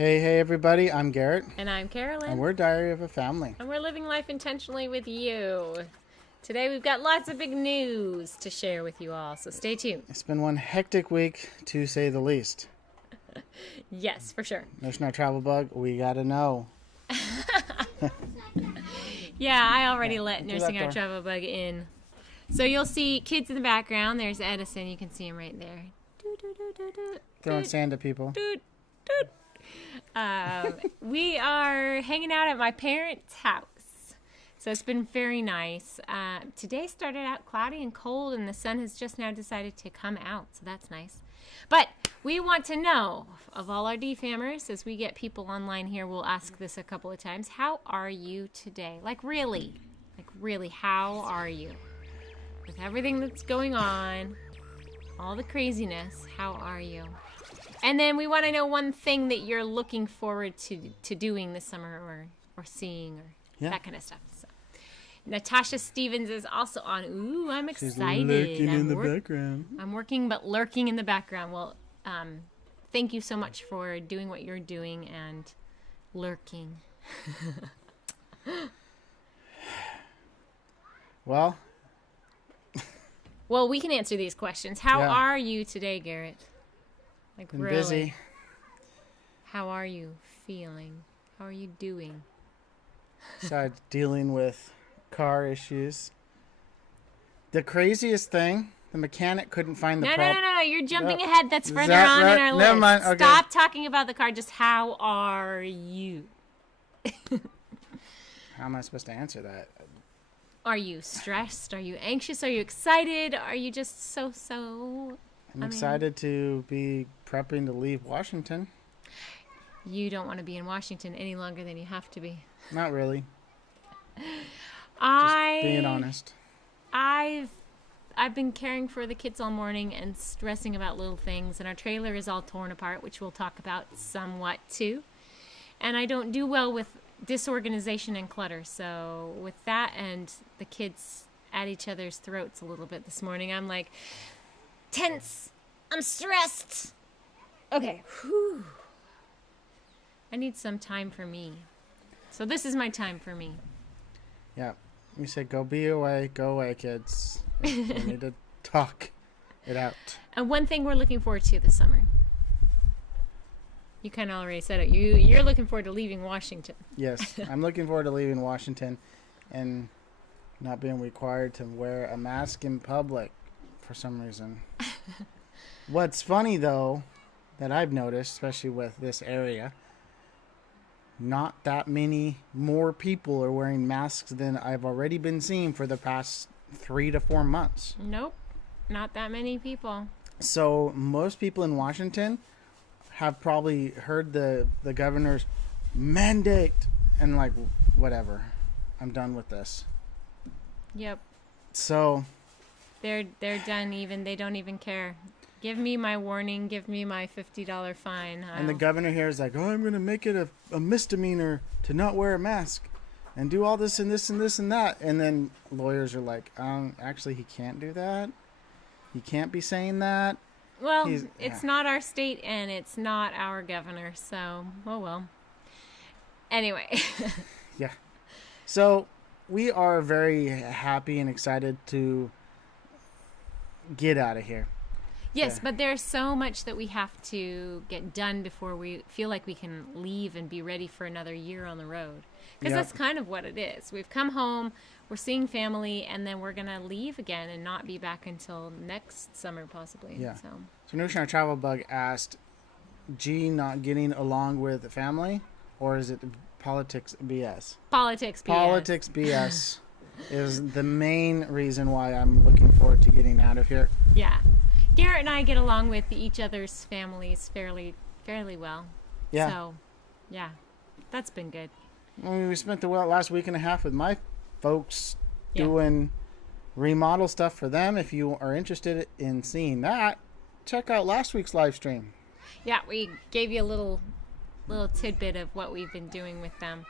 Hey, everybody. I'm Garrett. And I'm Carolyn. And we're Diary of a Family. And we're living life intentionally with you. Today we've got lots of big news to share with you all, so stay tuned. It's been one hectic week, to say the least. Yes, for sure. There's no travel bug. We got to know. Yeah, I already let Nursing Our Travel Bug in. So you'll see kids in the background. There's Edison. You can see him right there. Throwing sand at people. We are hanging out at my parents' house. So it's been very nice. Today started out cloudy and cold, and the sun has just now decided to come out. So that's nice. But we want to know, of all our DFAMers, as we get people online here, we'll ask this a couple of times. How are you today? Like really, how are you? With everything that's going on, all the craziness, how are you? And then we want to know one thing that you're looking forward to doing this summer or seeing or that kind of stuff. So, Natasha Stevens is also on. Ooh, I'm excited. She's lurking in the background. I'm working but lurking in the background. Well, thank you so much for doing what you're doing and lurking. Well, we can answer these questions. How are you today, Garrett? Like, been really? busy. How are you feeling? How are you doing? Besides dealing with car issues. The craziest thing, the mechanic couldn't find the problem. No. You're jumping ahead. That's further on in our list. Never mind. Okay. Stop talking about the car. Just how are you? How am I supposed to answer that? Are you stressed? Are you anxious? Are you excited? Are you just so? I'm excited to be prepping to leave Washington. You don't want to be in Washington any longer than you have to be. Not really. Just being honest. I've been caring for the kids all morning and stressing about little things, and our trailer is all torn apart, which we'll talk about somewhat too. And I don't do well with disorganization and clutter, so with that and the kids at each other's throats a little bit this morning, I'm like tense. I'm stressed. Okay. Whew. I need some time for me. So this is my time for me. Yeah. You said go away, kids. We need to talk it out. And one thing we're looking forward to this summer. You kind of already said it. You're looking forward to leaving Washington. Yes, I'm looking forward to leaving Washington and not being required to wear a mask in public for some reason. What's funny, though, that I've noticed, especially with this area, not that many more people are wearing masks than I've already been seeing for the past 3 to 4 months. Nope, not that many people. So most people in Washington have probably heard the governor's mandate and like, whatever, I'm done with this. Yep. So they're done. They don't even care. Give me my warning. Give me my $50 fine. And the governor here is like, oh, I'm going to make it a misdemeanor to not wear a mask and do all this and this and this and that. And then lawyers are like, actually, he can't do that. He can't be saying that. Well, it's not our state and it's not our governor. So, oh well. Anyway. Yeah. So we are very happy and excited to get out of here. Yes, but there's so much that we have to get done before we feel like we can leave and be ready for another year on the road. Because that's kind of what it is. We've come home, we're seeing family, and then we're going to leave again and not be back until next summer possibly. Yeah. So Nursing Our Travel Bug asked, G not getting along with the family, or is it politics BS? Politics BS. Politics BS is the main reason why I'm looking forward to getting out of here. Yeah. Garrett and I get along with each other's families fairly well. Yeah. So, yeah, that's been good. We spent the last week and a half with my folks doing remodel stuff for them. If you are interested in seeing that, check out last week's live stream. Yeah, we gave you a little tidbit of what we've been doing with them.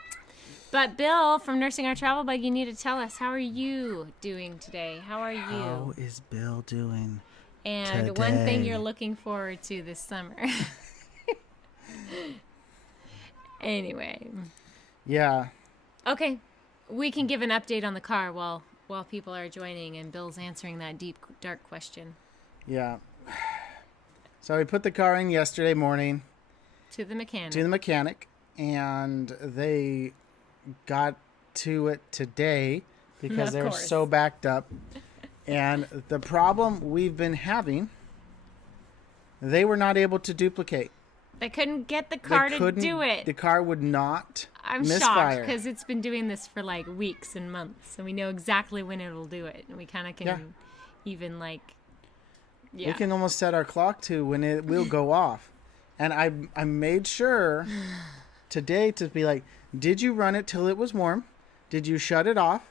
But Bill from Nursing Our Travel Bug, you need to tell us, how are you doing today? How are you? How is Bill doing? And today? One thing you're looking forward to this summer. Anyway. Yeah. Okay. We can give an update on the car while people are joining and Bill's answering that deep, dark question. Yeah. So we put the car in yesterday morning. To the mechanic. And they got to it today because they're so backed up. And the problem we've been having, they were not able to duplicate. They couldn't get the car to do it. The car would not I'm misfire. shocked because it's been doing this for like weeks and months, and we know exactly when it'll do it, and we kind of can even like, we can almost set our clock to when it will go off. And I made sure today to be like, did you run it till it was warm? Did you shut it off?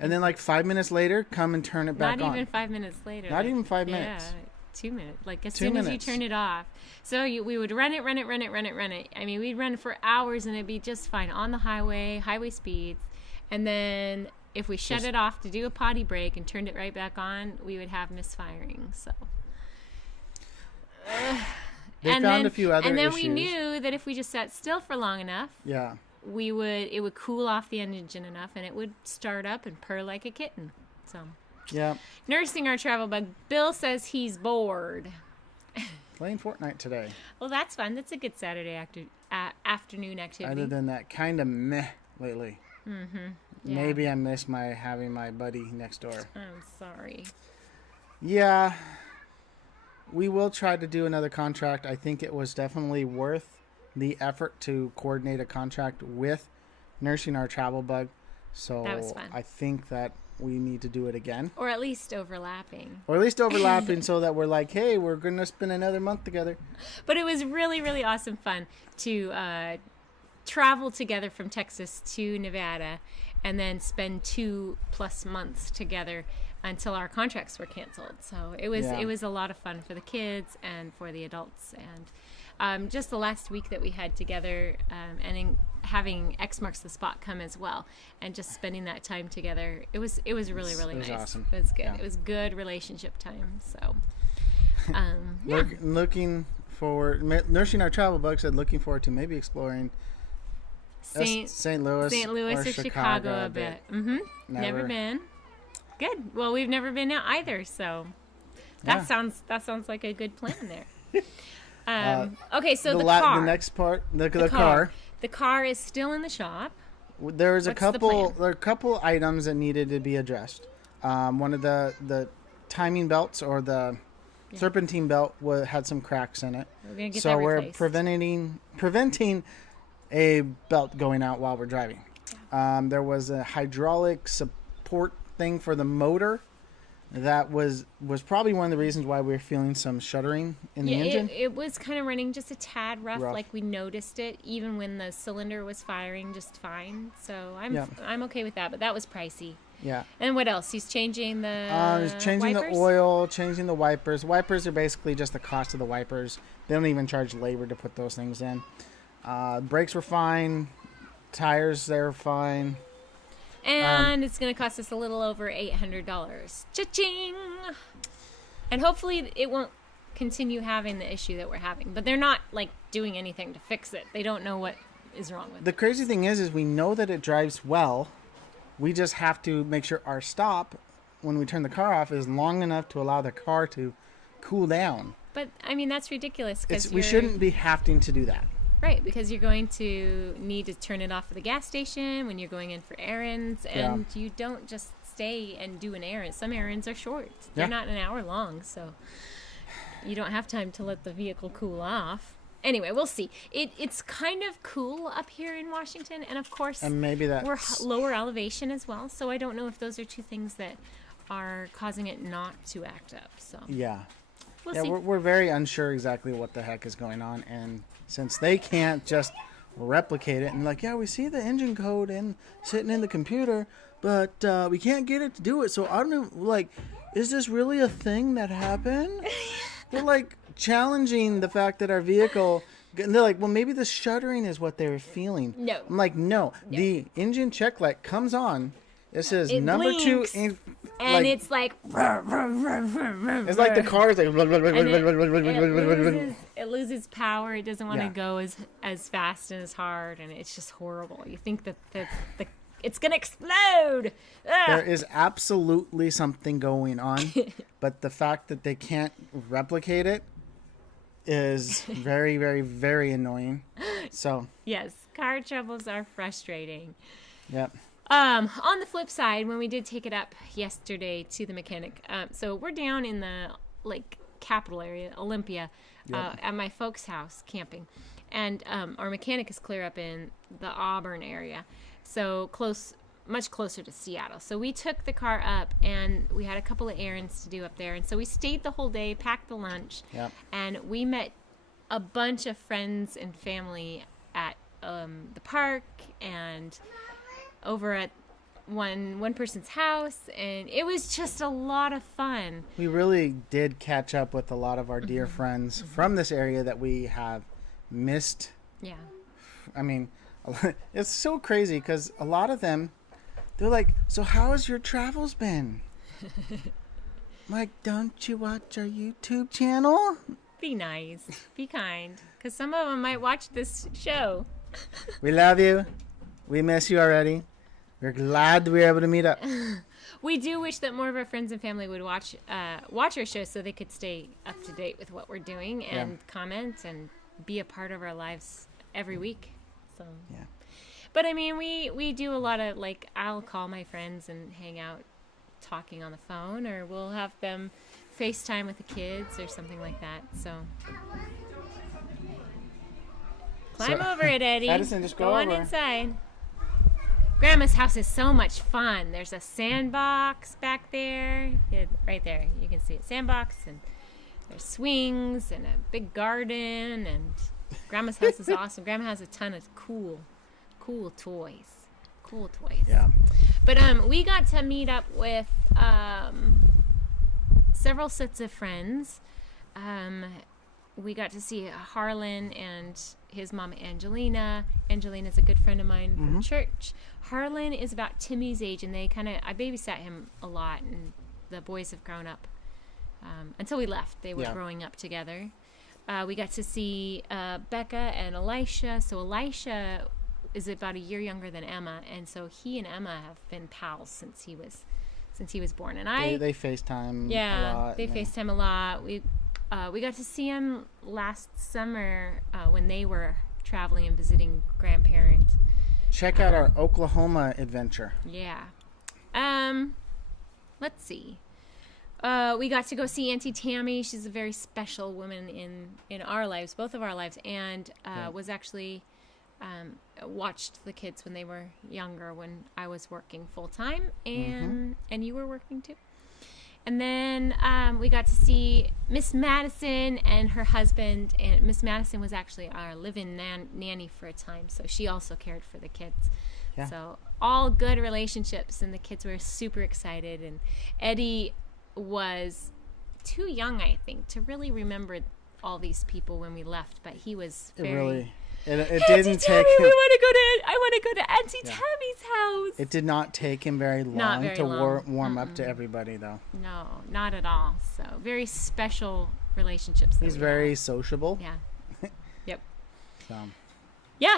And then like 5 minutes later, come and turn it back on. Not even 5 minutes later. Not even 5 minutes. Yeah, 2 minutes. Like as soon as you turn it off. So we would run it. I mean, we'd run for hours and it'd be just fine on the highway speeds. And then if we shut it off to do a potty break and turned it right back on, we would have misfiring. So. They found a few other issues. And then we knew that if we just sat still for long enough, it would cool off the engine enough and it would start up and purr like a kitten. So, nursing our travel bug. Bill says he's bored. Playing Fortnite today. Well, that's fun. That's a good Saturday afternoon activity. Other than that, kind of meh lately. Mm-hmm. Yeah. Maybe I miss having my buddy next door. I'm sorry. Yeah. We will try to do another contract. I think it was definitely worth the effort to coordinate a contract with nursing our travel bug. So that was fun. I think that we need to do it again. Or at least overlapping. So that we're like, hey, we're going to spend another month together. But it was really, really awesome fun to travel together from Texas to Nevada and then spend 2+ months together until our contracts were canceled. So it was a lot of fun for the kids and for the adults. And just the last week that we had together having X Marks the Spot come as well and just spending that time together, it was really, really nice. Awesome. It was good. Yeah. It was good relationship time. So looking forward, nursing our travel bug said looking forward to maybe exploring St. Louis or Chicago a bit. Mm-hmm. Never been. Good. Well, we've never been out either, so that sounds like a good plan there. Okay, so the car. The next part, the car. The car is still in the shop. There are a couple items that needed to be addressed. One of the timing belts or the serpentine belt had some cracks in it. We're gonna get that replaced. We're preventing a belt going out while we're driving. Yeah. There was a hydraulic support thing for the motor that was probably one of the reasons why we were feeling some shuddering in the engine. It was kind of running just a tad rough. Like we noticed it even when the cylinder was firing just fine. So I'm okay with that, but that was pricey. Yeah. And what else? He's changing the he's changing wipers? The oil, changing the wipers. Wipers are basically just the cost of the wipers. They don't even charge labor to put those things in. Brakes were fine. Tires, they're fine. And it's going to cost us a little over $800. Cha-ching! And hopefully it won't continue having the issue that we're having. But they're not, like, doing anything to fix it. They don't know what is wrong with it. The crazy thing is we know that it drives well. We just have to make sure our stop, when we turn the car off, is long enough to allow the car to cool down. But, I mean, that's ridiculous. We shouldn't be having to do that. Right, because you're going to need to turn it off at the gas station when you're going in for errands, and you don't just stay and do an errand. Some errands are short. They're not an hour long, so you don't have time to let the vehicle cool off. Anyway, we'll see. It's kind of cool up here in Washington, and of course, maybe we're lower elevation as well, so I don't know if those are two things that are causing it not to act up. So we'll see. We're very unsure exactly what the heck is going on, and since they can't just replicate it and we see the engine code sitting in the computer, but we can't get it to do it. So I don't know, is this really a thing that happened? They're challenging the fact that our vehicle, and they're like, well, maybe the shuddering is what they were feeling. No. I'm like, no. The engine check light comes on. It says number blinks. 2 And it's like... It's like the car is like... It loses power. It doesn't want to Yeah. go as fast and as hard. And it's just horrible. You think that it's going to explode. There is absolutely something going on. But the fact that they can't replicate it is very, very, very annoying. So, Yes, car troubles are frustrating. yep. On the flip side, when we did take it up yesterday to the mechanic, so we're down in the capital area, Olympia, at my folks' house camping, and our mechanic is clear up in the Auburn area, so much closer to Seattle. So we took the car up, and we had a couple of errands to do up there, and so we stayed the whole day, packed the lunch, and we met a bunch of friends and family at the park and over at one person's house, and it was just a lot of fun. We really did catch up with a lot of our dear friends from this area that we have missed. Yeah. I mean, it's so crazy because a lot of them, they're like, so how has your travels been? I'm like, don't you watch our YouTube channel? Be nice. Be kind. Because some of them might watch this show. We love you. We miss you already. We're glad we were able to meet up. We do wish that more of our friends and family would watch our show so they could stay up to date with what we're doing and comment and be a part of our lives every week. So Yeah. But I mean, we do a lot of, I'll call my friends and hang out talking on the phone, or we'll have them FaceTime with the kids or something like that. So climb over it, Eddie. Addison, just go on over. inside. Grandma's house is so much fun. There's a sandbox back there. Yeah, right there. You can see it. Sandbox, and there's swings and a big garden, and Grandma's house is awesome. Grandma has a ton of cool toys. Cool toys. Yeah. But we got to meet up with several sets of friends. We got to see Harlan and his mom Angelina. Angelina's a good friend of mine from church. Harlan is about Timmy's age, and I babysat him a lot, and the boys have grown up. Until we left, they were growing up together. We got to see Becca and Elisha. So Elisha is about a year younger than Emma, and so he and Emma have been pals since he was born. And They FaceTime a lot. They FaceTime a lot. We got to see him last summer when they were traveling and visiting grandparents. Check out our Oklahoma adventure. Yeah. Let's see. We got to go see Auntie Tammy. She's a very special woman in our lives, both of our lives, and was actually watched the kids when they were younger, when I was working full-time, and you were working too. And then we got to see Miss Madison and her husband. And Miss Madison was actually our live-in nanny for a time, so she also cared for the kids. Yeah. So all good relationships, and the kids were super excited. And Eddie was too young, I think, to really remember all these people when we left, but he was very... It didn't take him... I want to go to Auntie Tammy's house. It did not take him very long to warm up to everybody, though. No, not at all. So very special relationships. He's very sociable. Yeah. Yep. So.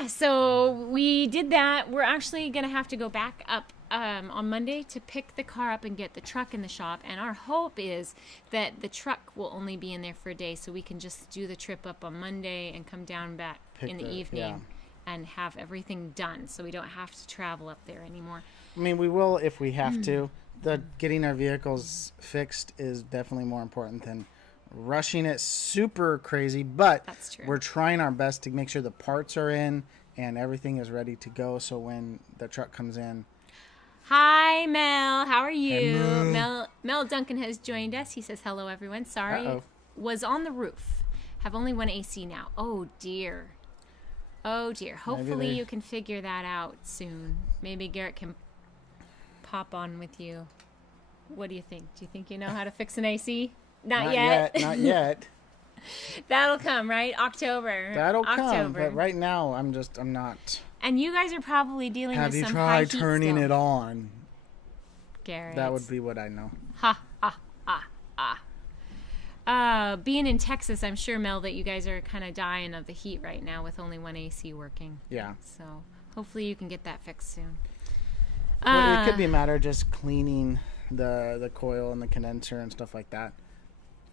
So we did that. We're actually going to have to go back up on Monday to pick the car up and get the truck in the shop. And our hope is that the truck will only be in there for a day, so we can just do the trip up on Monday and come down back in the evening and have everything done, so we don't have to travel up there anymore. I mean, we will if we have to. Getting our vehicles fixed is definitely more important than rushing it super crazy, but that's true. We're trying our best to make sure the parts are in and everything is ready to go, so when the truck comes in. Hi, Mel. How are you? Hello. Mel Duncan has joined us. He says, hello, everyone. Sorry. Uh-oh. Was on the roof. Have only one AC now. Oh, dear. Hopefully you can figure that out soon. Maybe Garrett can pop on with you. What do you think? Do you think you know how to fix an AC? Not yet. Not yet. That'll come, right? October. That'll come. But right now, I'm not. And you guys are probably dealing with some high heat Have you tried turning still. it on? carrots. That would be what I know. Ha, ha, ha, ha. Being in Texas, I'm sure, Mel, that you guys are kind of dying of the heat right now with only one AC working. Yeah. So hopefully you can get that fixed soon. Well, it could be a matter of just cleaning the coil and the condenser and stuff like that.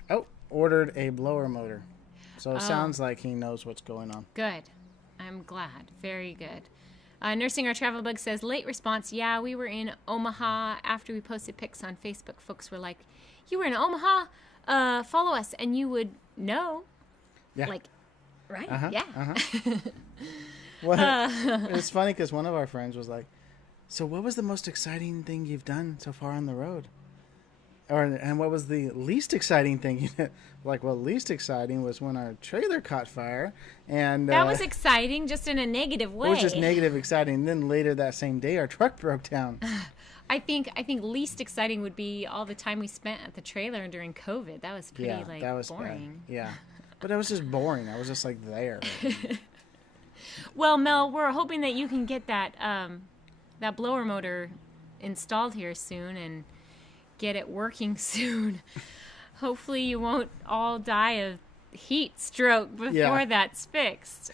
Oh, ordered a blower motor. So it sounds like he knows what's going on. Good. I'm glad. Very good. Nursing Our Travel Bug says, late response. Yeah, we were in Omaha after we posted pics on Facebook. Folks were like, you were in Omaha? Follow us and you would know. Yeah. Like, right? Uh-huh, Yeah. uh-huh. Well, it's funny because one of our friends was like, so what was the most exciting thing you've done so far on the road? And what was the least exciting thing you did? Like, well, least exciting was when our trailer caught fire. And that was exciting, just in a negative way. It was just negative exciting. And then later that same day, our truck broke down. I think least exciting would be all the time we spent at the trailer during COVID. That was pretty that was boring. Bad. Yeah. But it was just boring. I was just like there. Well, Mel, we're hoping that you can get that that blower motor installed here soon and get it working soon. Hopefully you won't all die of heat stroke before that's fixed.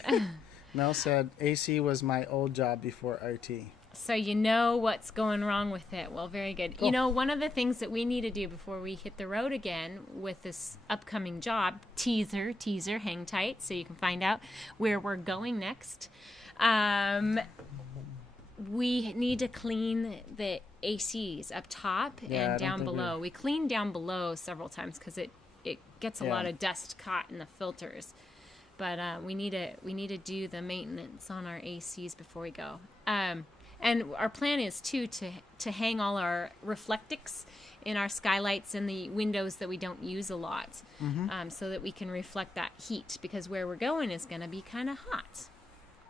Mel said AC was my old job before IT. So you know what's going wrong with it. Well, very good. Cool. You know, one of the things that we need to do before we hit the road again with this upcoming job, teaser, hang tight so you can find out where we're going next. We need to clean the ACs up top and down below. We cleaned down below several times because it gets a lot of dust caught in the filters. But we need to do the maintenance on our ACs before we go. And our plan is too to hang all our reflectics in our skylights and the windows that we don't use a lot, so that we can reflect that heat, because where we're going is going to be kind of hot.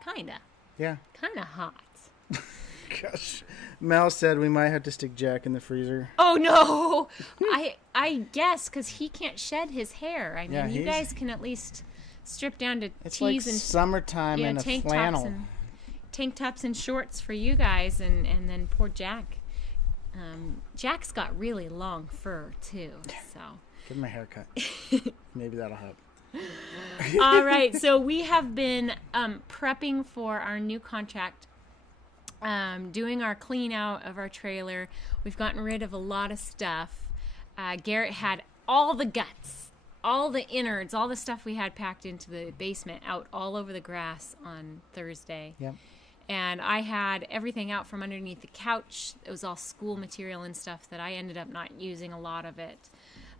Kind of hot. Gosh. Mel said we might have to stick Jack in the freezer. Oh no! I guess because he can't shed his hair. I mean, you guys can at least strip down to it's tees like and summertime and a flannel. Tank tops and shorts for you guys, and then poor Jack. Jack's got really long fur too, so give him a haircut. Maybe that'll help. All right, so we have been prepping for our new contract, doing our clean out of our trailer. We've gotten rid of a lot of stuff. Garrett had all the guts, all the innards, all the stuff we had packed into the basement out all over the grass on Thursday. Yep. And I had everything out from underneath the couch. It was all school material and stuff that I ended up not using a lot of it.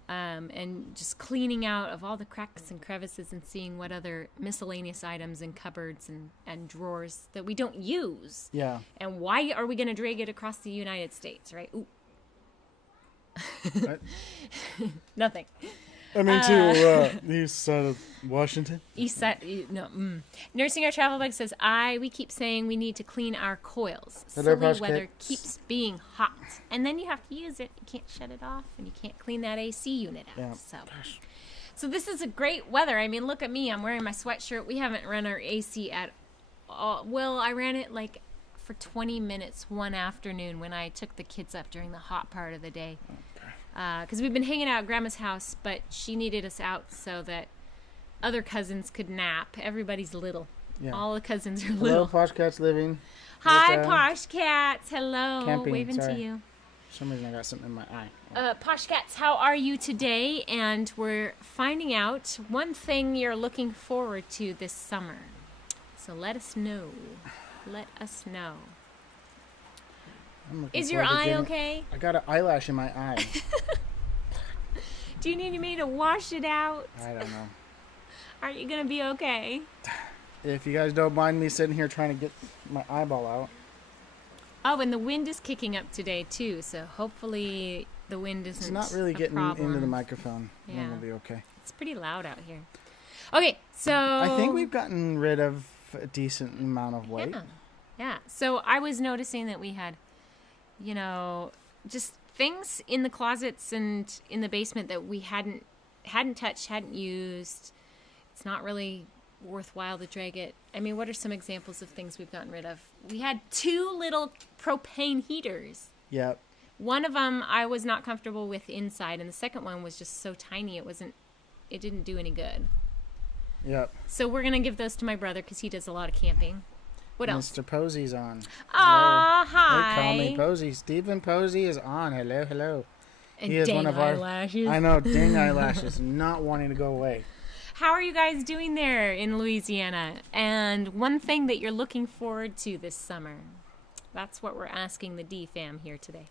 And just cleaning out of all the cracks and crevices and seeing what other miscellaneous items in cupboards and drawers that we don't use. Yeah. And why are we going to drag it across the United States, right? Ooh. Nothing. I mean, to the east side of Washington. East side, no. Nursing Our Travel Bug says, we keep saying we need to clean our coils. Silly weather keeps being hot. And then you have to use it. You can't shut it off, and you can't clean that AC unit out. Yeah. So this is a great weather. I mean, look at me. I'm wearing my sweatshirt. We haven't run our AC at all. Well, I ran it like for 20 minutes one afternoon when I took the kids up during the hot part of the day. Because we've been hanging out at Grandma's house, but she needed us out so that other cousins could nap. Everybody's little. Yeah. All the cousins are little. Hello, Posh Cats Living. Hi, Posh Cats. Hello. Camping, waving to you. For some reason I got something in my eye. Posh Cats, how are you today? And we're finding out one thing you're looking forward to this summer. So let us know. Let us know. Is your eye okay? I got an eyelash in my eye. Do you need me to wash it out? I don't know. Are you going to be okay? If you guys don't mind me sitting here trying to get my eyeball out. Oh, and the wind is kicking up today, too, so hopefully the wind isn't It's not really getting problem. into the microphone. Yeah. Then we'll be okay. It's pretty loud out here. Okay, so... I think we've gotten rid of a decent amount of weight. Yeah. So I was noticing that we had, just things in the closets and in the basement that we hadn't touched, hadn't used. It's not really worthwhile to drag it. I mean, what are some examples of things we've gotten rid of? We had 2 little propane heaters. Yep. One of them I was not comfortable with inside, and the second one was just so tiny it didn't do any good. Yep. So we're going to give those to my brother because he does a lot of camping. What else? Mr. Posey's on. Aw, hi. They call me Posey. Stephen Posey is on. Hello, hello. And He is dang one of our eyelashes. I know, dang eyelashes, not wanting to go away. How are you guys doing there in Louisiana? And one thing that you're looking forward to this summer? That's what we're asking the D fam here today.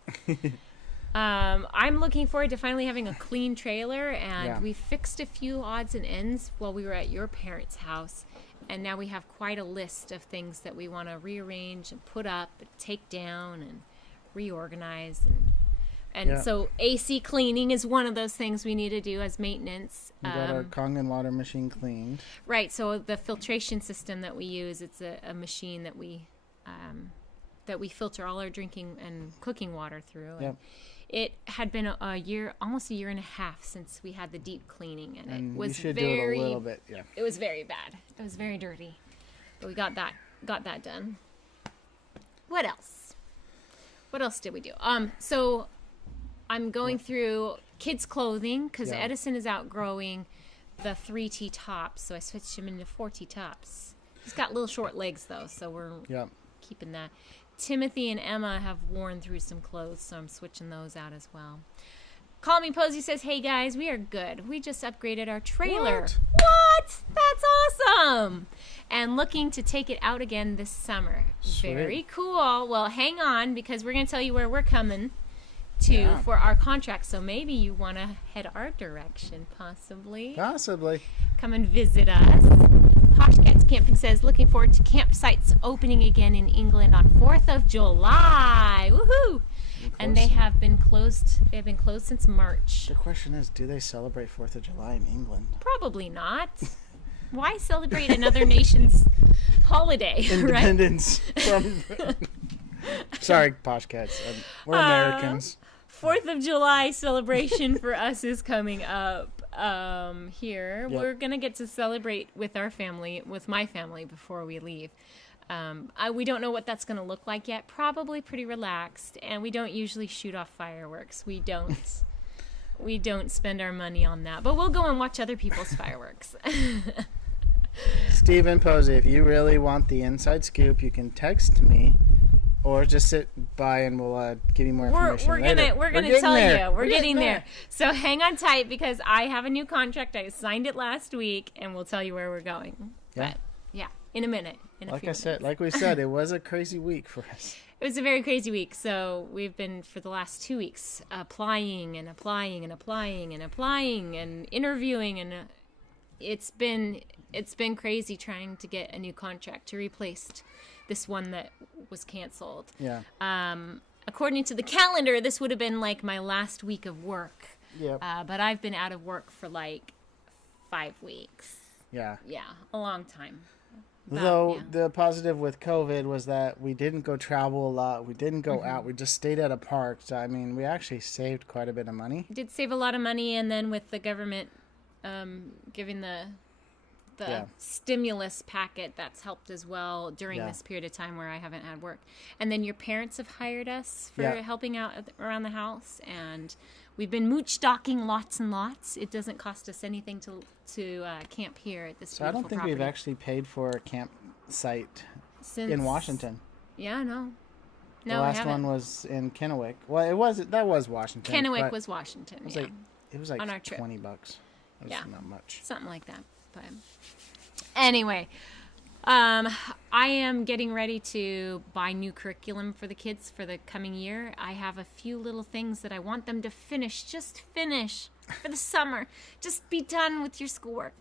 I'm looking forward to finally having a clean trailer, and we fixed a few odds and ends while we were at your parents' house. And now we have quite a list of things that we want to rearrange and put up and take down and reorganize. And so AC cleaning is one of those things we need to do as maintenance. We got our Kangen water machine cleaned. Right. So the filtration system that we use, it's a machine that we filter all our drinking and cooking water through. Yep. It had been almost a year and a half since we had the deep cleaning, and it was you should do it a little bit. Yeah. It was very bad. It was very dirty, but we got that done. What else? What else did we do? So I'm going through kids' clothing because Edison is outgrowing the 3T tops, so I switched him into 4T tops. He's got little short legs though, so we're keeping that. Timothy and Emma have worn through some clothes, so I'm switching those out as well. Call Me Posey says, hey guys, we are good. We just upgraded our trailer. What? That's awesome. And looking to take it out again this summer. Sweet. Very cool. Well, hang on, because we're going to tell you where we're coming to for our contract. So maybe you want to head our direction, possibly. Come and visit us. Posh Cats Camping says, looking forward to campsites opening again in England on 4th of July. Woohoo! And they have been closed. They have been closed since March. The question is, do they celebrate 4th of July in England? Probably not. Why celebrate another nation's holiday? Independence from. Sorry, Posh Cats. We're Americans. 4th of July celebration for us is coming up here. Yep. We're going to get to celebrate with our family, with my family, before we leave. We don't know what that's going to look like yet. Probably pretty relaxed, and we don't usually shoot off fireworks. We don't. We don't spend our money on that, but we'll go and watch other people's fireworks. Stephen Posey, if you really want the inside scoop, you can text me, or just sit by and we'll give you more information. We're gonna tell you. We're getting there. So hang on tight, because I have a new contract. I signed it last week, and we'll tell you where we're going. Yeah. But in a minute. Like we said, it was a crazy week for us. It was a very crazy week. So we've been, for the last 2 weeks, applying and interviewing, and it's been crazy trying to get a new contract to replace this one that was canceled. Yeah. According to the calendar, this would have been like my last week of work. Yep. But I've been out of work for like 5 weeks. Yeah. Yeah, a long time. The positive with COVID was that we didn't go travel a lot. We didn't go out. We just stayed at a park. So, I mean, we actually saved quite a bit of money. Did save a lot of money, and then with the government giving the stimulus packet, that's helped as well during this period of time where I haven't had work. And then your parents have hired us for helping out around the house, and we've been mooch docking lots and lots. It doesn't cost us anything to camp here at this So I don't think property. we've actually paid for a campsite in Washington. Yeah, no. The last one was in Kennewick. Well, that was Washington. Kennewick was Washington. It was like on our trip. $20. It was not much. Something like that. But anyway, I am getting ready to buy new curriculum for the kids for the coming year. I have a few little things that I want them to finish for the summer. Just be done with your schoolwork.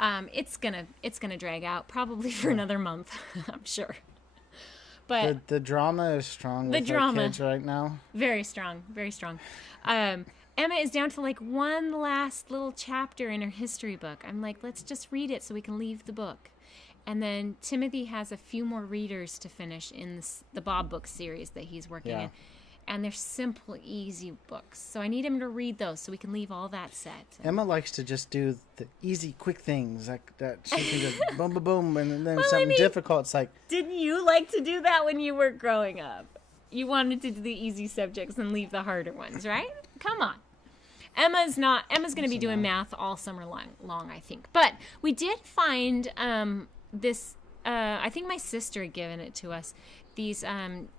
It's gonna drag out probably for another month, I'm sure. But the drama is strong with our kids right now. Very strong, very strong. Emma is down to like one last little chapter in her history book. I'm like, let's just read it so we can leave the book. And then Timothy has a few more readers to finish in the Bob book series that he's working in. And they're simple, easy books. So I need him to read those so we can leave all that set. Emma likes to just do the easy, quick things like that. She can just boom, boom, boom, and then difficult. It's like, didn't you like to do that when you were growing up? You wanted to do the easy subjects and leave the harder ones, right? Come on. Emma's going to be doing math all summer long, I think. But we did find this, I think my sister had given it to us, these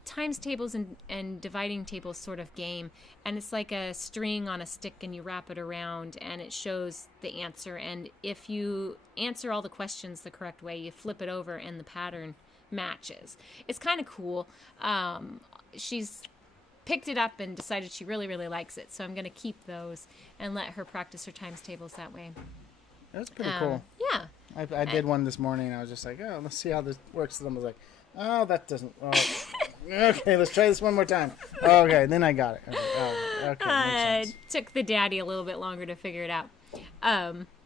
times tables and dividing tables sort of game. And it's like a string on a stick and you wrap it around and it shows the answer. And if you answer all the questions the correct way, you flip it over and the pattern matches. It's kind of cool. She's picked it up and decided she really, really likes it. So I'm going to keep those and let her practice her times tables that way. That's pretty cool. Yeah. I did one this morning. And I was just like, oh, let's see how this works. And I was like, oh, that doesn't. Oh. Okay, let's try this one more time. Oh, okay, then I got it. I was like, oh, okay, makes sense. Took the daddy a little bit longer to figure it out.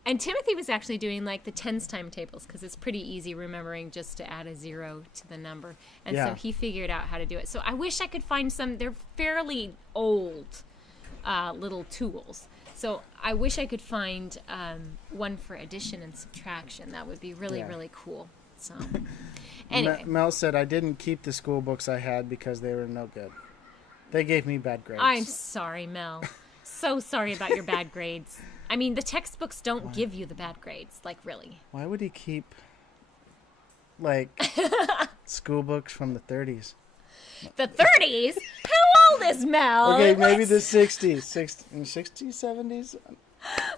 And Timothy was actually doing like the tens time tables because it's pretty easy remembering just to add a 0 to the number. And so he figured out how to do it. So I wish I could find some. They're fairly old little tools. So I wish I could find one for addition and subtraction. That would be really, really cool. So anyway. Mel said, I didn't keep the school books I had because they were no good. They gave me bad grades. I'm sorry, Mel. So sorry about your bad grades. I mean, the textbooks don't give you the bad grades, like really. Why would he keep, like, school books from the 30s? The 30s? How old is Mel? Okay, maybe the 60s. 60s, 70s?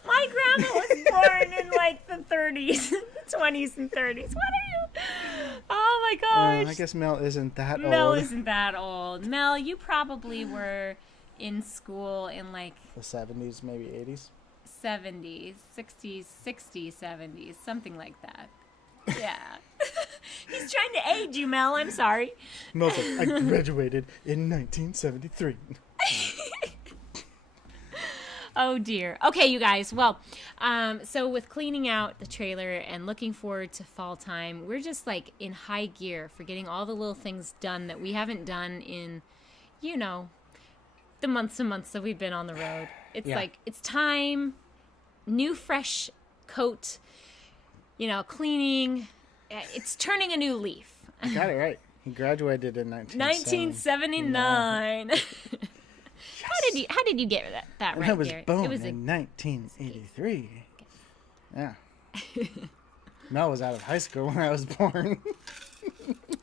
My grandma was born in, like, the 30s, the 20s and 30s. What are you? Oh, my gosh. I guess Mel isn't that old. Mel isn't that old. Mel, you probably were in school in, like... the 70s, maybe 80s? 70s, 60s, 60s, 70s, something like that. Yeah. He's trying to age you, Mel. I'm sorry. Mel's like, I graduated in 1973. Oh, dear. Okay, you guys. Well, so with cleaning out the trailer and looking forward to fall time, we're just like in high gear for getting all the little things done that we haven't done in, you know, the months and months that we've been on the road. It's like, it's time, new fresh coat, you know, cleaning. It's turning a new leaf. You got it right. He graduated in 1979. 1979. How did you get that right? I was Garrett? born in 1983. Yeah. Mel was out of high school when I was born.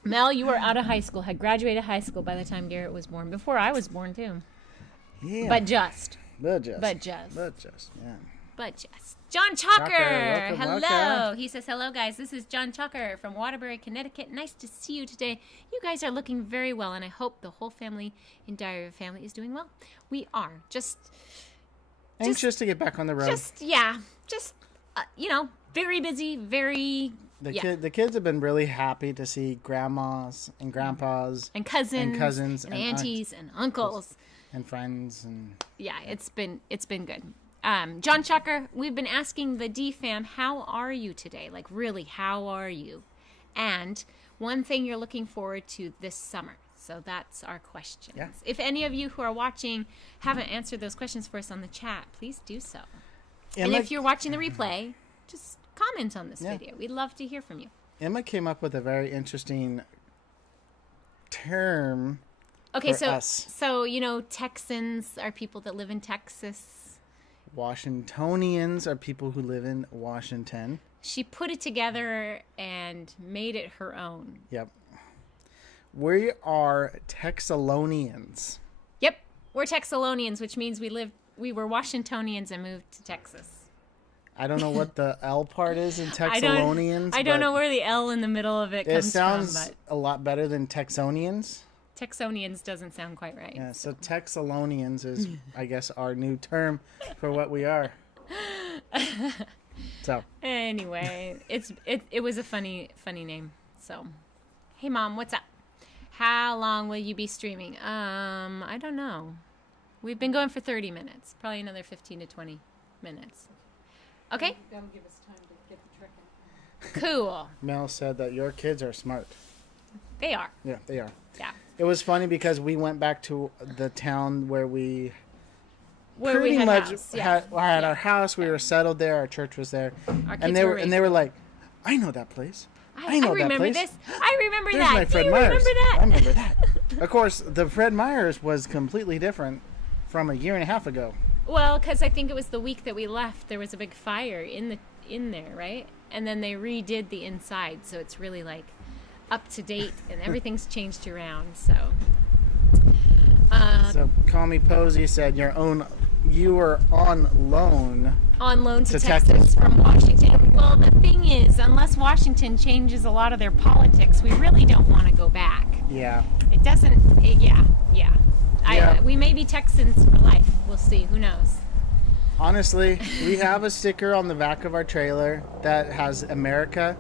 Mel, you were out of high school, had graduated high school by the time Garrett was born. Before I was born, too. Yeah. But just. But just, yeah. But just. John Chalker. Welcome, Hello. welcome. He says, hello, guys. This is John Chalker from Waterbury, Connecticut. Nice to see you today. You guys are looking very well, and I hope the whole family in Diary of a Family is doing well. We are. Just anxious to get back on the road. You know, very busy, very... The kids have been really happy to see grandmas and grandpas and cousins and aunties and uncles and friends and it's been good. John Chucker, we've been asking the D fam, how are you today? Like really, how are you? And one thing you're looking forward to this summer. So that's our questions. Yeah. If any of you who are watching haven't answered those questions for us on the chat, please do so. And if you're watching the replay, just comment on this video. We'd love to hear from you. Emma came up with a very interesting term. Okay, for us. so you know, Texans are people that live in Texas. Washingtonians are people who live in Washington. She put it together and made it her own. Yep. We are Texalonians. Yep, we're Texalonians, which means we were Washingtonians and moved to Texas. I don't know what the L part is in Texalonians. I don't know where the L in the middle of it comes from. It sounds a lot better than Texonians. Texonians doesn't sound quite right. Yeah, so Texalonians is, I guess, our new term for what we are. So anyway, it was a funny name. So, hey Mom, what's up? How long will you be streaming? I don't know. We've been going for 30 minutes. Probably another 15 to 20 minutes. Okay? That'll give us time to get the trick in. Cool. Mel said that your kids are smart. They are. Yeah, they are. Yeah. It was funny because we went back to the town where we had our house. We were settled there. Our church was there, Our kids and they were like, "I know that place. I know that remember place. this. I remember There's that. my Fred Do you Meyer's. remember that? I remember that. Of course, the Fred Meyer's was completely different from a year and a half ago. Well, because I think it was the week that we left, there was a big fire in there, right? And then they redid the inside, so it's really like up to date, and everything's changed around. So, So, Call Me Posey said you were on loan. on loan to To Texas Texas. from Washington. Well, the thing is, unless Washington changes a lot of their politics, we really don't want to go back. Yeah. It doesn't. Yeah. Yeah. We may be Texans for life. We'll see. Who knows? Honestly, we have a sticker on the back of our trailer that has America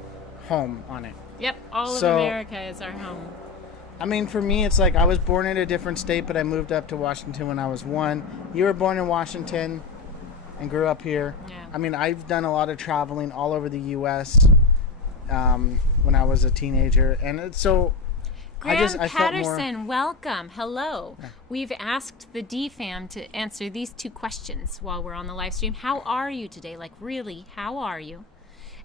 Home on it. Yep. All of So- America is our home. I mean, for me, it's like I was born in a different state, but I moved up to Washington when I was 1. You were born in Washington and grew up here. Yeah. I mean, I've done a lot of traveling all over the U.S. When I was a teenager. And so Graham I felt more... Patterson, welcome. Hello. We've asked the D-Fam to answer these 2 questions while we're on the live stream. How are you today? Like, really, how are you?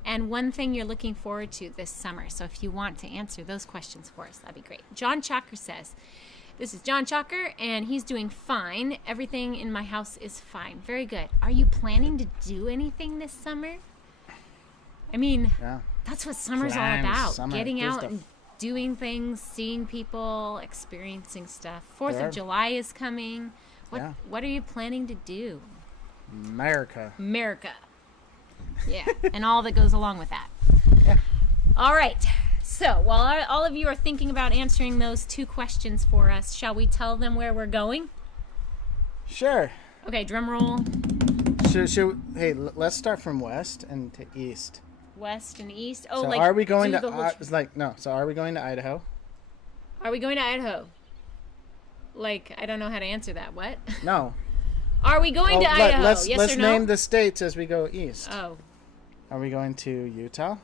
And one thing you're looking forward to this summer. So if you want to answer those questions for us, that'd be great. John Chalker says, this is John Chalker, and he's doing fine. Everything in my house is fine. Very good. Are you planning to do anything this summer? I mean, Yeah. that's what summer's Plans. all about. Summer, Getting good out stuff. and doing things, seeing people, experiencing stuff. 4th Sure. of July is coming. Yeah. What are you planning to do? America. America. Yeah, and all that goes along with that. Yeah. All right. So while all of you are thinking about answering those 2 questions for us, shall we tell them where we're going? Sure. Okay, drum roll. Hey, let's start from west and to east. West and east. Oh, So like are we going do to... the whole it's like, no. So are we going to Idaho? Are we going to Idaho? Like, I don't know how to answer that. What? No. Are we going to Idaho? Let's Yes or no? name the states as we go east. Oh, Are we going to Utah?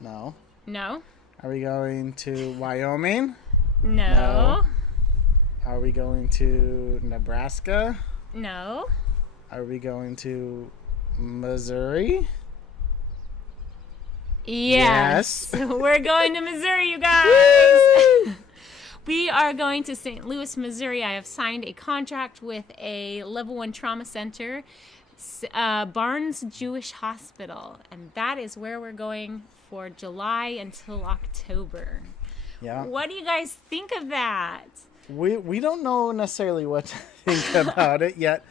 No. no. Are we going to Wyoming? No. Are we going to Nebraska? No. Are we going to Missouri? Yes. We're going to Missouri, you guys. We are going to St. Louis, Missouri. I have signed a contract with a level 1 trauma center, Barnes Jewish Hospital, and that is where we're going for July until October. Yeah. What do you guys think of that? We don't know necessarily what to think about it yet.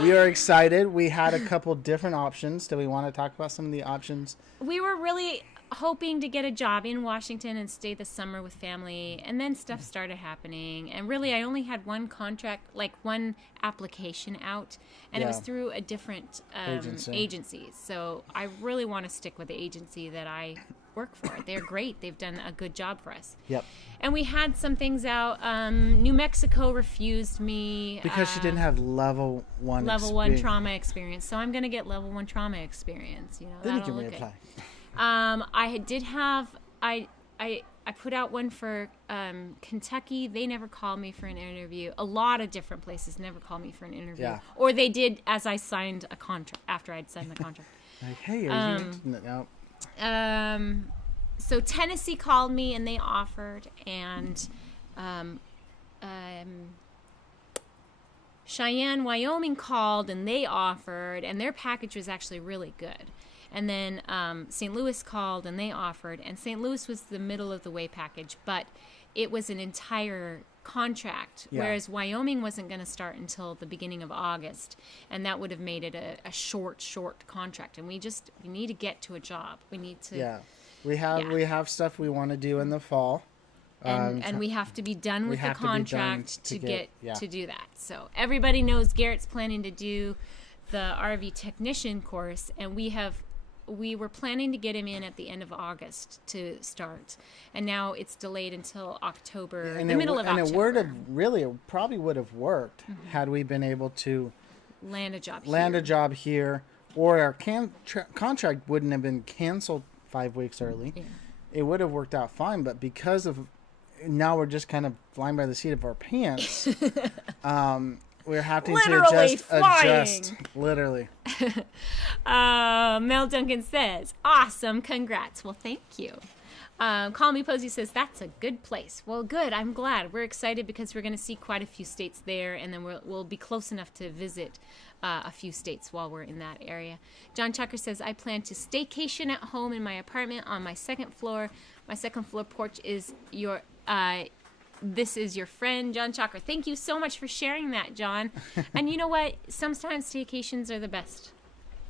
We are excited. We had a couple different options. Do we want to talk about some of the options? We were really hoping to get a job in Washington and stay the summer with family, and then stuff started happening, and really I only had one contract, like one application out, and it was Yeah. through a different agency. So I really want to stick with the agency that I work for. They're great. They've done a good job for us. Yep. And we had some things out. New Mexico refused me Because she didn't have level 1 level 1 trauma experience, so I'm going to get level 1 trauma experience. You know, Then you that'll can look good. reapply. I put out one for Kentucky. They never called me for an interview. A lot of different places never called me for an interview. Yeah. Or they did as I signed a contract, after I'd signed the contract. Like, hey, are you... No. So Tennessee called me and they offered, and Cheyenne, Wyoming called and they offered, and their package was actually really good. And then St. Louis called and they offered, and St. Louis was the middle of the way package, but it was an entire contract, Yeah. whereas Wyoming wasn't going to start until the beginning of August, and that would have made it a short contract. And we need to get to a job. We need to, Yeah. We have stuff we want to do in the fall. and we have to be done with the have to be done contract to to get- get to do that. So everybody knows Garrett's planning to do the RV technician course, and we were planning to get him in at the end of August to start, and now it's delayed until October, the middle of October. It probably would have worked had we been able to Land a job a job here, or our contract wouldn't have been canceled 5 weeks early. Yeah. It would have worked out fine, but because of now we're just kind of flying by the seat of our pants. We're having Literally to flying. adjust. Literally. Mel Duncan says, awesome, congrats. Well, thank you. Call Me Posey says, that's a good place. Well, good. I'm glad. We're excited because we're going to see quite a few states there, and then we'll be close enough to visit a few states while we're in that area. John Chucker says, I plan to staycation at home in my apartment on my second floor. My second floor porch is your... this is your friend, John Chucker. Thank you so much for sharing that, John. And you know what? Sometimes staycations are the best.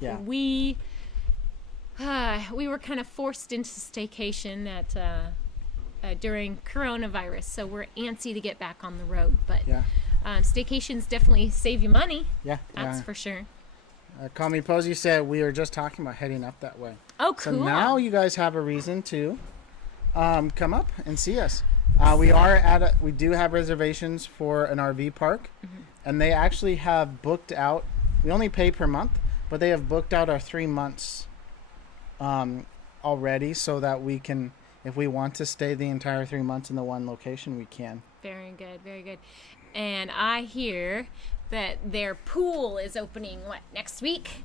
Yeah. We were kind of forced into staycation during coronavirus, so we're antsy to get back on the road. But Yeah. Staycations definitely save you money. Yeah. That's for sure. Call Me Posey said we were just talking about heading up that way. Oh, cool. So now you guys have a reason to come up and see us. We do have reservations for an RV park, and they actually have booked out. We only pay per month, but they have booked out our 3 months already, so that we can, if we want to stay the entire 3 months in the one location, we can. Very good, very good. And I hear that their pool is opening, next week?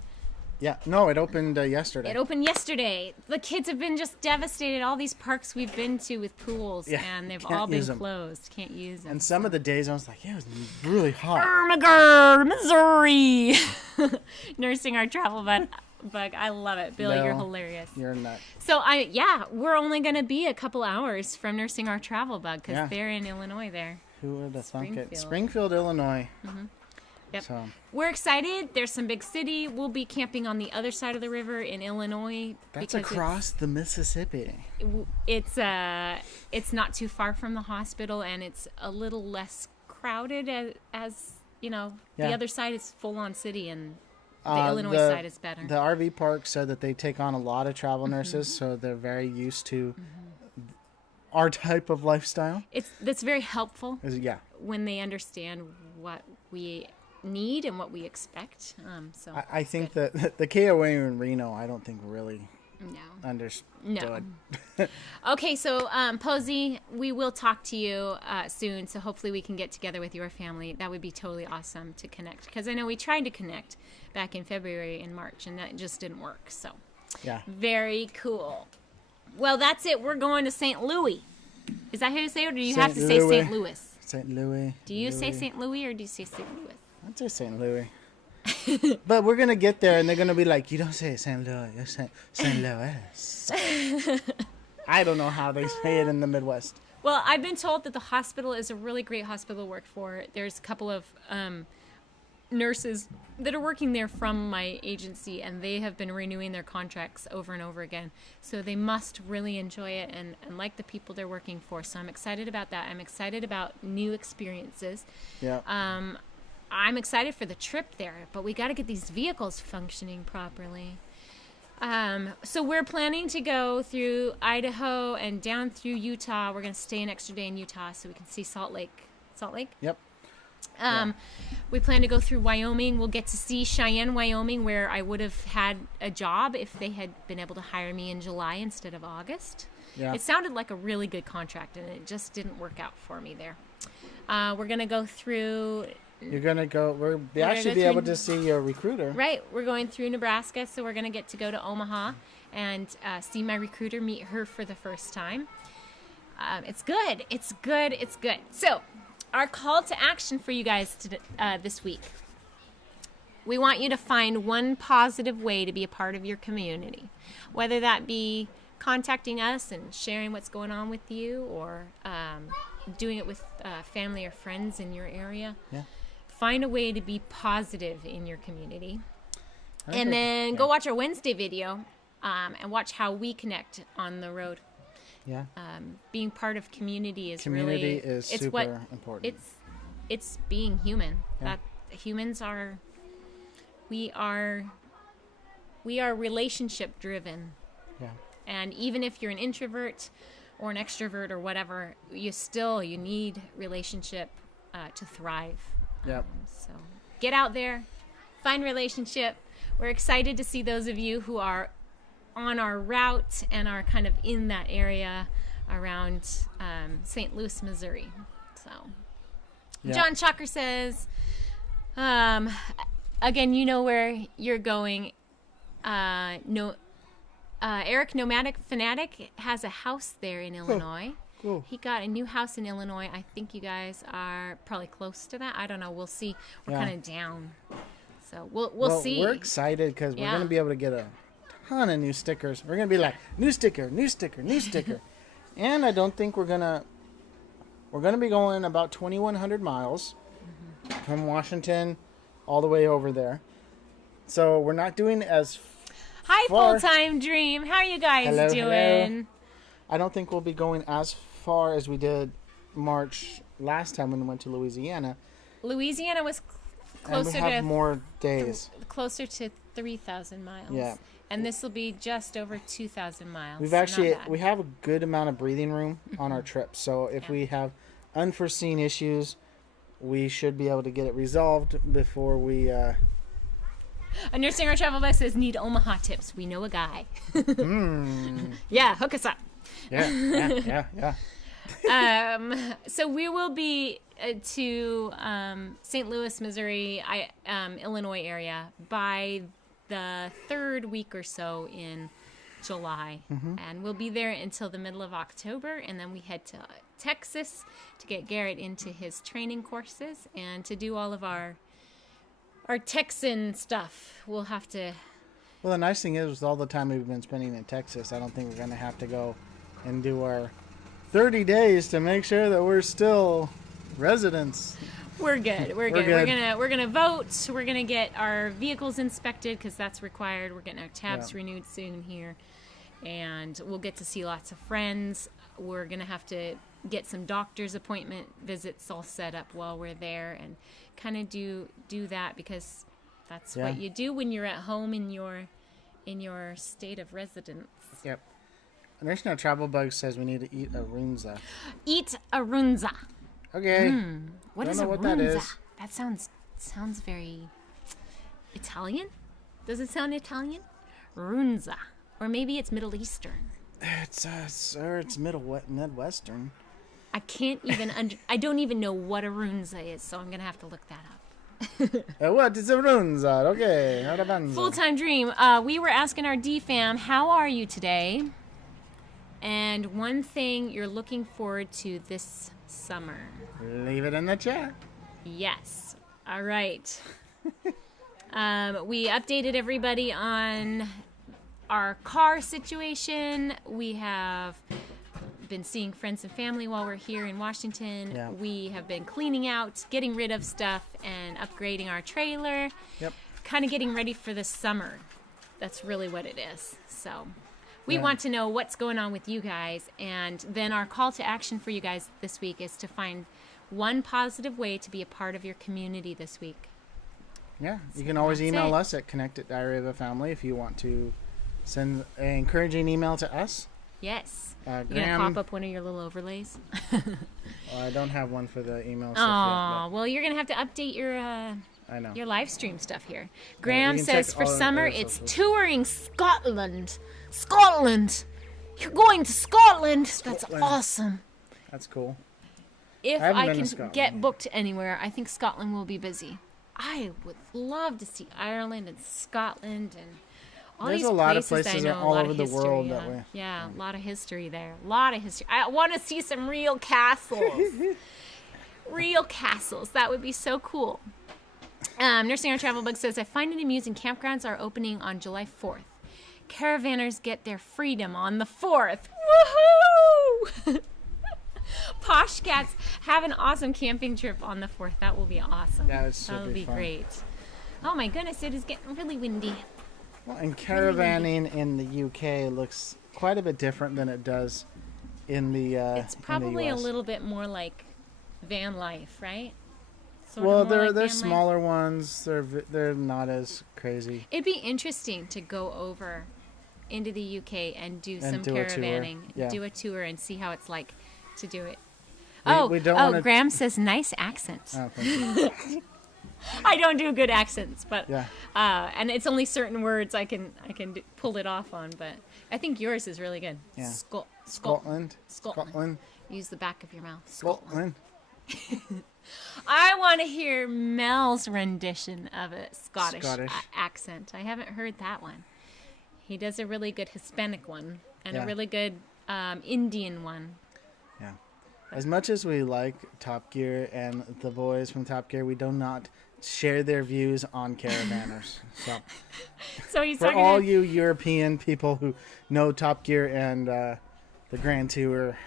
Yeah, no, it opened yesterday. It opened yesterday. The kids have been just devastated. All these parks we've been to with pools, and they've all been closed. Can't use them. And some of the days I was like, it was really hot. Ermagerd, Missouri. Nursing our travel bug. I love it. Bill, you're hilarious. You're a nut. So, we're only going to be a couple hours from nursing our travel bug because they're in Illinois there. Who would have thunk it? Springfield. Springfield, Illinois. Mm-hmm. Yep. So. We're excited. There's some big city. We'll be camping on the other side of the river in Illinois. That's across the Mississippi. It's not too far from the hospital, and it's a little less crowded as you know. The other side is full on city, and the Illinois side is better. The RV park said that they take on a lot of travel nurses, so they're very used to our type of lifestyle. That's very helpful. Yeah. When they understand what we need and what we expect. I think that the KOA in Reno, I don't think really understood. No. Okay, so Posey, we will talk to you soon, so hopefully we can get together with your family. That would be totally awesome to connect, because I know we tried to connect back in February and March, and that just didn't work. So yeah, very cool. Well, that's it. We're going to St. Louis. Is that how you say it, or do you have to say St. Louis? St. Louis. Do you say St. Louis, or do you say St. Louis? I'd say St. Louis. But we're going to get there, and they're going to be like, you don't say St. Louis, you say St. Louis. I don't know how they say it in the Midwest. Well, I've been told that the hospital is a really great hospital to work for. There's a couple of nurses that are working there from my agency, and they have been renewing their contracts over and over again. So they must really enjoy it and like the people they're working for. So I'm excited about that. I'm excited about new experiences. Yeah. I'm excited for the trip there, but we got to get these vehicles functioning properly. So we're planning to go through Idaho and down through Utah. We're going to stay an extra day in Utah so we can see Salt Lake. Salt Lake? Yep. We plan to go through Wyoming. We'll get to see Cheyenne, Wyoming, where I would have had a job if they had been able to hire me in July instead of August. Yeah. It sounded like a really good contract, and it just didn't work out for me there. We're going to go through... You're going to go... We'll actually be able to see your recruiter. Right. We're going through Nebraska, so we're going to go to Omaha and see my recruiter, meet her for the first time. It's good. It's good. It's good. So, our call to action for you guys this week. We want you to find one positive way to be a part of your community, whether that be contacting us and sharing what's going on with you, or doing it with family or friends in your area. Yeah. Find a way to be positive in your community. And then go watch our Wednesday video and watch how we connect on the road. Yeah. Being part of community is Community really... is super important. It's being human. Yeah. That humans are... We are relationship driven. Yeah. And even if you're an introvert or an extrovert or whatever, you need relationship to thrive. Yep. So get out there, find relationship. We're excited to see those of you who are on our route and are kind of in that area around St. Louis, Missouri. So John Chalker says, again, you know where you're going. Eric Nomadic Fanatic has a house there in Illinois. Cool. He got a new house in Illinois. I think you guys are probably close to that. I don't know. We'll see. We're Yeah. kind of down. So we'll Well, see. we're excited because we're Yeah. going to be able to get a ton of new stickers. We're going to be like, new sticker, new sticker, new sticker. And I don't think we're going to be going about 2,100 miles from Washington all the way over there. So we're not doing as Hi, far. Full-Time Dream. How are you guys Hello, doing? I don't think we'll be going as far as we did March last time when we went to Louisiana. Louisiana was closer and we have to more days. closer to 3,000 miles. Yeah. And this will be just over 2,000 miles. We've so not actually bad. we have a good amount of breathing room on our trip. So if Yeah. we have unforeseen issues, we should be able to get it resolved before we A nursing our travel bus says, need Omaha tips. We know a guy. Yeah, hook us up. yeah. So we will be to St. Louis, Missouri, Illinois area by the third week or so in July. And we'll be there until the middle of October. And then we head to Texas to get Garrett into his training courses and to do all of our Texan stuff. We'll have to... Well, the nice thing is, with all the time we've been spending in Texas, I don't think we're going to have to go and do our 30 days to make sure that we're still residents. We're good. We're good. good. We're gonna vote. We're gonna get our vehicles inspected because that's required. We're getting our tabs Yeah. renewed soon here, and we'll get to see lots of friends. We're gonna have to get some doctor's appointment visits all set up while we're there, and kind of do that because that's what Yeah. you do when you're at home in your state of residence. Yep. National Travel Bug says we need to eat a runza. Eat a runza. Okay. What Don't is know a what runza? that is. That sounds very Italian. Does it sound Italian? Runza, or maybe it's Middle Eastern. It's sir, it's Midwestern. I can't even I don't even know what a runza is, so I'm gonna have to look that up. What is a runza? Okay. Arabanza. Full-Time Dream. We were asking our DFAM, how are you today? And one thing you're looking forward to this summer. Leave it in the chat. Yes. All right. We updated everybody on our car situation. We have been seeing friends and family while we're here in Washington. Yeah. We have been cleaning out, getting rid of stuff, and upgrading our trailer. Yep. Kind of getting ready for the summer. That's really what it is. So we Yeah. want to know what's going on with you guys. And then our call to action for you guys this week is to find one positive way to be a part of your community this week. Yeah. You can always that's email it. us at Connected Diary of a Family if you want to send an encouraging email to us. Yes. You're going to Graham, pop up one of your little overlays? I don't have one for the email Oh, stuff well, you're going to have to update your yet, but I know. live stream stuff here. Graham you can says check for all of summer our it's socials. touring Scotland. Scotland! You're going to Scotland! That's Scotland. awesome. That's cool. If I haven't I been to can Scotland get yet. booked anywhere, I think Scotland will be busy. I would love to see Ireland and Scotland and all There's these a lot of places places I know, all a lot over of the history, world yeah. that way. Yeah, a lot of history there. A lot of history. I want to see some real castles. Real castles. That would be so cool. Nursing Our Travel Bug says, I find it amusing campgrounds are opening on July 4th. Caravanners get their freedom on the 4th. Woohoo! Posh Cats have an awesome camping trip on the 4th. That will be awesome. That would That'll be fun. great. Oh my goodness, it is getting really windy. Well, and caravanning in the UK looks quite a bit different than it does in the It's probably in a the US. little bit more like van life, right? Sort Well, of more they're like they're van life. smaller ones. They're not as crazy. It'd be interesting to go over into the UK and do some do a tour, caravanning, yeah. do a tour, and see how it's like to do it. We don't wanna- Graham says nice accent. Oh, thank you. I don't do good accents, but Yeah. and it's only certain words I can pull it off on. But I think yours is really good. Yeah. Scotland. Scotland. Use the back of your mouth. Scotland. I want to hear Mel's rendition of a Scottish, Scottish. accent. I haven't heard that one. He does a really good Hispanic one and Yeah. a really good Indian one. Yeah. As much as we like Top Gear and the boys from Top Gear, we do not share their views on caravanners. So So he's for talking all to, you European people who know Top Gear and the Grand Tour,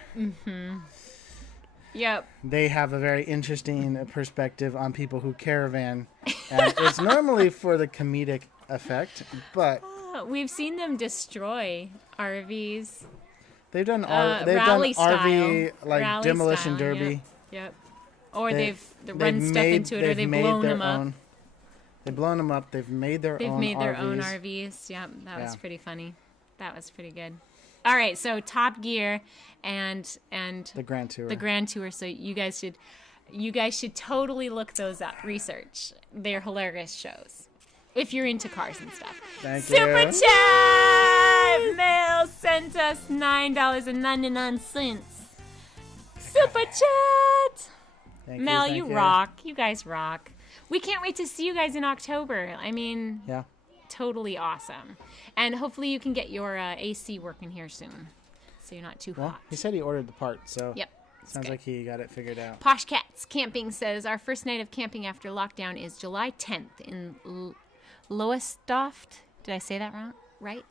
Yep. they have a very interesting perspective on people who caravan. And it's normally for the comedic effect, but We've seen them destroy RVs. they've done Rally RV like Rally demolition style, derby. Yep. Or They- they've run stuff into it, or they've made blown their them up. own- They've blown them up. They've made their They've own made their RVs. own RVs. Yep, that was Yeah. pretty funny. That was pretty good. All right, so Top Gear and The Grand Tour. the Grand Tour. So you guys should totally look those up. Research. They're hilarious shows if you're into cars and stuff. Thank Super you. chat. Mel sent us $9.99. Super chat. Thank Mel, thank you rock. You guys rock. We can't wait to see you guys in October. I mean, Yeah. totally awesome. And hopefully you can get your AC working here soon, so you're not too Well, hot. he said he ordered the part, so Yep. sounds good. like he got it figured out. Posh Cats Camping says our first night of camping after lockdown is July 10th in Lowestoft. Did I say that wrong? Right?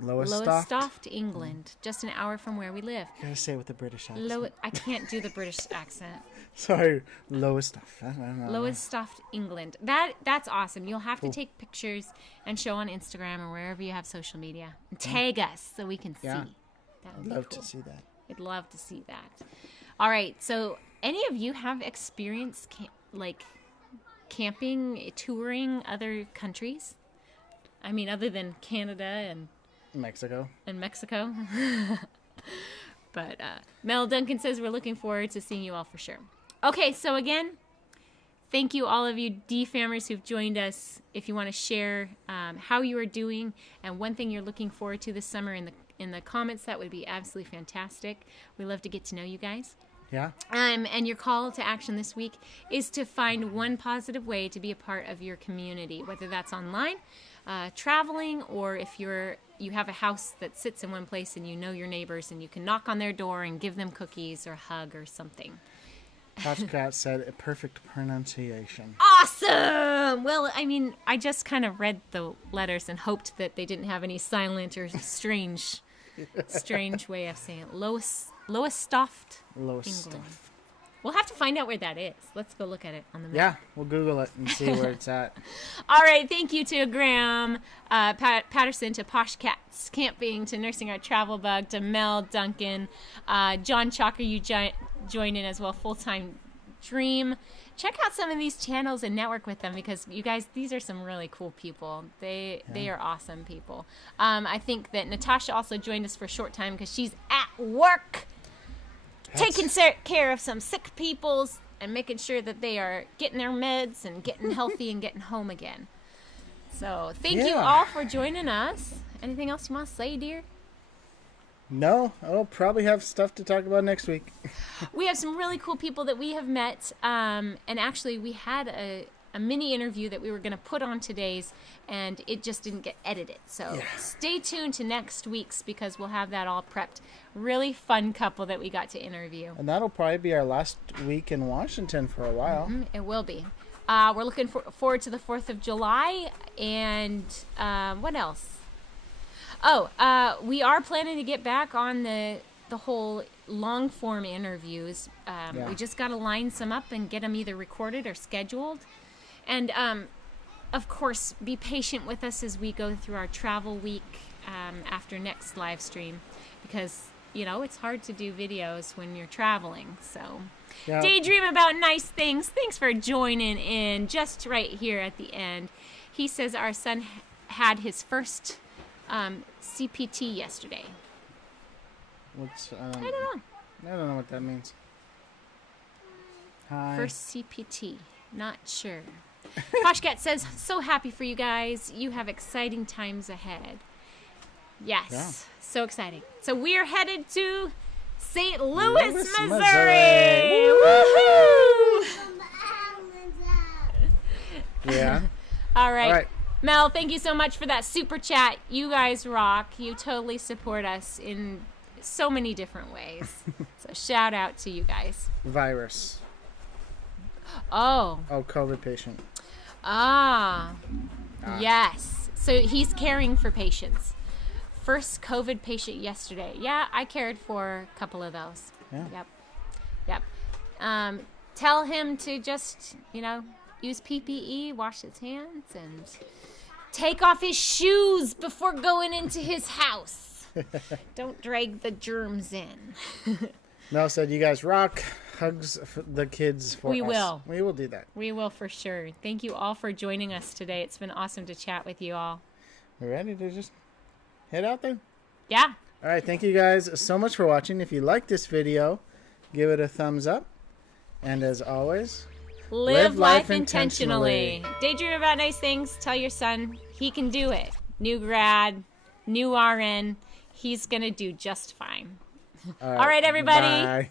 Lowestoft, England, just an hour from where we live. You gotta say it with a British accent. I can't do the British accent. Sorry, Lowestoft. I don't know. Lowestoft, England. That's awesome. You'll have to take pictures and show on Instagram or wherever you have social media. And tag us so we can Yeah. see. That would I'd be love cool. to see that. I'd love to see that. All right. So, any of you have experience camping, touring other countries? I mean, other than Canada and Mexico. Mexico. But Mel Duncan says we're looking forward to seeing you all for sure. Okay, so again, thank you all of you D-Famers who've joined us. If you want to share how you are doing and one thing you're looking forward to this summer in the comments, that would be absolutely fantastic. We love to get to know you guys. Yeah. And your call to action this week is to find one positive way to be a part of your community, whether that's online, traveling, or if you have a house that sits in one place and you know your neighbors and you can knock on their door and give them cookies or a hug or something. Poshcat said a perfect pronunciation. Awesome! Well, I mean, I just kind of read the letters and hoped that they didn't have any silent or strange way of saying it. Lowestoft, England. Lowestoft. We'll have to find out where that is. Let's go look at it on the map. Yeah, we'll Google it and see where it's at. All right, thank you to Graham Patterson, to Posh Cats Camping, to Nursing Our Travel Bug, to Mel Duncan, John Chalker, you join in as well, FullTime Dream. Check out some of these channels and network with them because you guys, these are some really cool people. They are awesome people. I think that Natasha also joined us for a short time because she's at work. Taking care of some sick peoples and making sure that they are getting their meds and getting healthy and getting home again. So thank you Yeah. all for joining us. Anything else you want to say, dear? No, I'll probably have stuff to talk about next week. We have some really cool people that we have met. And actually, we had a mini interview that we were going to put on today's, and it just didn't get edited. So stay tuned to next week's because we'll have that all prepped. Really fun couple that we got to interview. And that'll probably be our last week in Washington for a while. It will be. We're looking forward to the 4th of July. And what else? Oh, we are planning to get back on the whole long form interviews. We just got to line some up and get them either recorded or scheduled. And, of course, be patient with us as we go through our travel week after next live stream because, you know, it's hard to do videos when you're traveling. So daydream about nice things. Thanks for joining in just right here at the end. He says our son had his first CPT yesterday. I don't know. I don't know what that means. Hi. First CPT. Not sure. Poshcat says, so happy for you guys. You have exciting times ahead. Yes. Yeah. So exciting. So we're headed to St. Louis, Missouri. Missouri. Woohoo! Yeah. All right. All right. Mel, thank you so much for that super chat. You guys rock. You totally support us in so many different ways. So shout out to you guys. Virus. Oh. Oh, COVID patient. Yes. So he's caring for patients. First COVID patient yesterday. Yeah, I cared for a couple of those. Yeah. Yep. Tell him to just, use PPE, wash his hands, and take off his shoes before going into his house. Don't drag the germs in. Mel said, "You guys rock. Hugs for the kids for us." We will. We will do that. We will for sure. Thank you all for joining us today. It's been awesome to chat with you all. We're ready to just head out there. Yeah. All right. Thank you guys so much for watching. If you like this video, give it a thumbs up. And as always, live life intentionally. Daydream about nice things. Tell your son he can do it. New grad, new RN. He's going to do just fine. All right, everybody. Bye.